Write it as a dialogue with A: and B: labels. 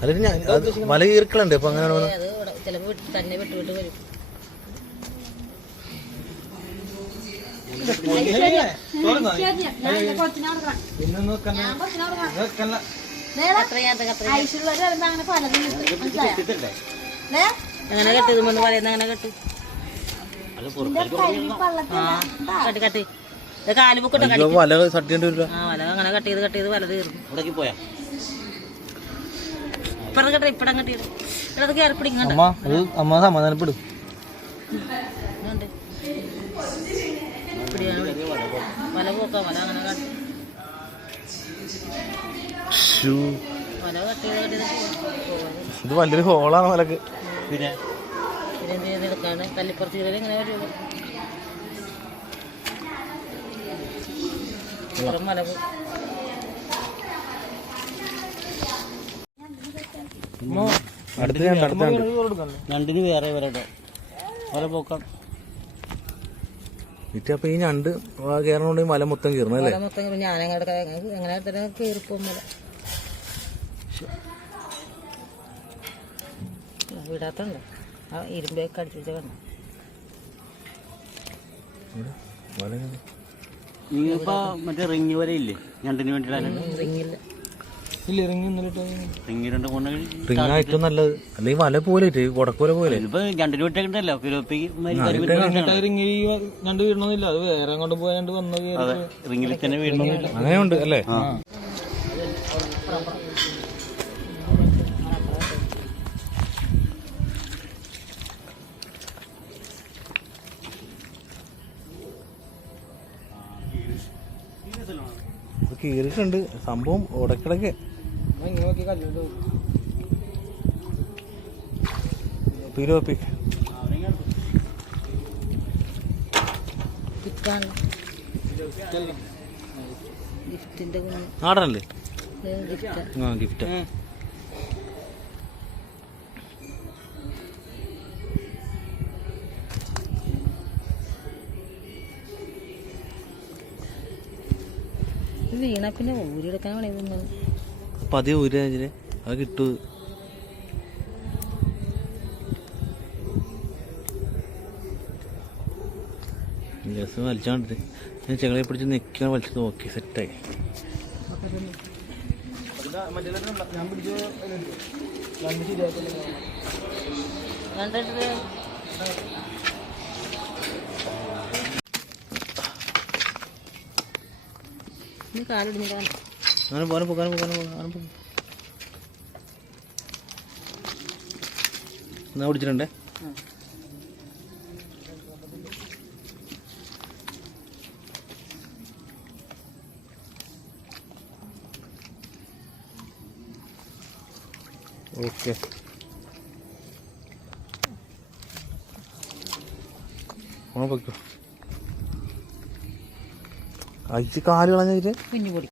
A: അല്ലെങ്കിൽ ഞാൻ അത് വല കീർക്കളുണ്ട് അപ്പൊ അങ്ങനെ
B: അത് ഇവിടെ ചിലപ്പോ വിട്ട് തന്നെ വിട്ട് വിട്ട് വരും. അങ്ങനെ കെട്ടിയത് പറയുന്ന അങ്ങനെ കെട്ടി. കട്ടി കാൽ പൊക്കിട്ട്
A: വല വരില്ല
B: ആ വല അങ്ങനെ കട്ട് ചെയ്ത് കട്ട് ചെയ്ത് വല തീർന്നു.
C: ഇവിടേക്ക് പോയാ?
B: കെട്ടി ഇവിടെ കയറി
A: അമ്മ അത് അമ്മ സമാധാനപ്പെടും.
B: ഇതുണ്ട്. പിടിയാണ് വല പോക്കാം. വല അങ്ങനെ കട്ട്.
A: ഇത് വലിയൊരു ഹോളാണ് വലക്ക്.
C: പിന്നെ?
B: ഇതെന്ത് തല്ലിപ്പുറത്ത് ഇങ്ങനെ ഒരു പുറം
A: അടുത്തുണ്ട്
C: രണ്ടിന് വേറെ വരട്ടെ ഓരോ പോക്കാം.
A: ഈ ഞണ്ട് കയറണോണ്ട് മല മൊത്തം
B: കീറണല്ലേ മൊത്തം ഞാനങ്ങനെ എങ്ങനെ തന്നെ കീറിപ്പം വിടാത്തുണ്ട് ആ ഇരുമ്പൊക്കെ അടിച്ചു വെച്ച വേണം
A: വല കീറി.
C: നിങ്ങളിപ്പോ മറ്റേ റിങ് വരെ ഇല്ലേ ഞണ്ടിന് വേണ്ടിയിട്ടാണ്
B: റിങ്ങില്ല.
C: റിങ് രണ്ട് മൂന്ന്
A: റിങ് ആയിട്ടും നല്ലത്. അല്ലെങ്കിൽ വല പോലെ കൊടക്കോല പോലെ.
C: ഇതിപ്പോ ഞണ്ടിന് വിട്ടേക്കണ്ടല്ലോ? ഫിലോപ്പിക്ക്
D: ഞണ്ട് വീഴണമെന്നില്ല അത് വേറെ അങ്ങോട്ട് പോയാണ്ട് വന്നത്
C: അതെ റിങ്ങിൽ തന്നെ വീഴണം
A: അങ്ങനെയുണ്ട് അല്ലേ? കീറിയിട്ടുണ്ട്. സംഭവം ഉടക്കിടക്ക് പിലോപ്പി
B: കുഞ്ഞ്
A: ആടനല്ലേ
B: ഗിഫ്റ്റ്. വീണ പിന്നെ ഊരിയെടുക്കാൻ വേണേ
A: ഊരാജിൽ അത് കിട്ടൂ. വലിച്ചാണ്ട് ഞാൻ ചെങ്ങളെ പിടിച്ച് നിൽക്കാൻ വലിച്ചത് ഓക്കെ സെറ്റായി
D: ഞാൻ പിടിച്ചു രണ്ട് ശരിയാക്കില്ല
B: കണ്ടിട്ട് നീ
A: അങ്ങനെ പോകാനും പോകാനും പോകാനും പോകാനും. പോകും എന്നാ പിടിച്ചിട്ടുണ്ടേ ഓക്കെ. ഓണം പൊയ്ക്കോ. അയച്ച് കാൽ കളഞ്ഞിട്ട്
B: കുഞ്ഞു പൊടി